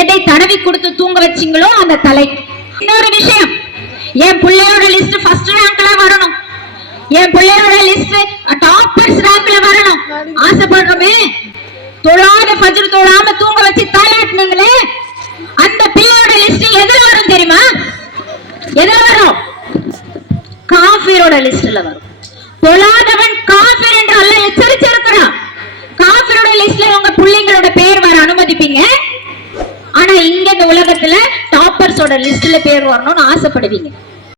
எதை தடவி கொடுத்து தூங்க வச்சீங்களோ அந்த தலை. இன்னொரு விஷயம், என் பிள்ளையோட லிஸ்ட் ஃபர்ஸ்ட் ரேங்க்ல வரணும், என் பிள்ளையோட லிஸ்ட் டாப்பர்ஸ் ரேங்க்ல வரணும் ஆசைப்படுறோமே. தொழாத ஃபஜ்ர் தொழாம தூங்க வச்சு தாலாட்டுனீங்களே, அந்த பிள்ளையோட லிஸ்ட் எதுல வரும் தெரியுமா? எதுல வரும்? காஃபிரோட லிஸ்ட்ல வரும். தொழாதவன் காஃபிர் என்று அல்லாஹ் எச்சரிச்சிருக்கிறான். காஃபிரோட லிஸ்ட்ல உங்க பிள்ளைங்களோட பேர் வர அனுமதிப்பீங்க, ஆனா இங்க இந்த உலகத்துல டாப்பர்ஸோட லிஸ்ட்ல பேர் வரணும்னு ஆசைப்படுவீங்க.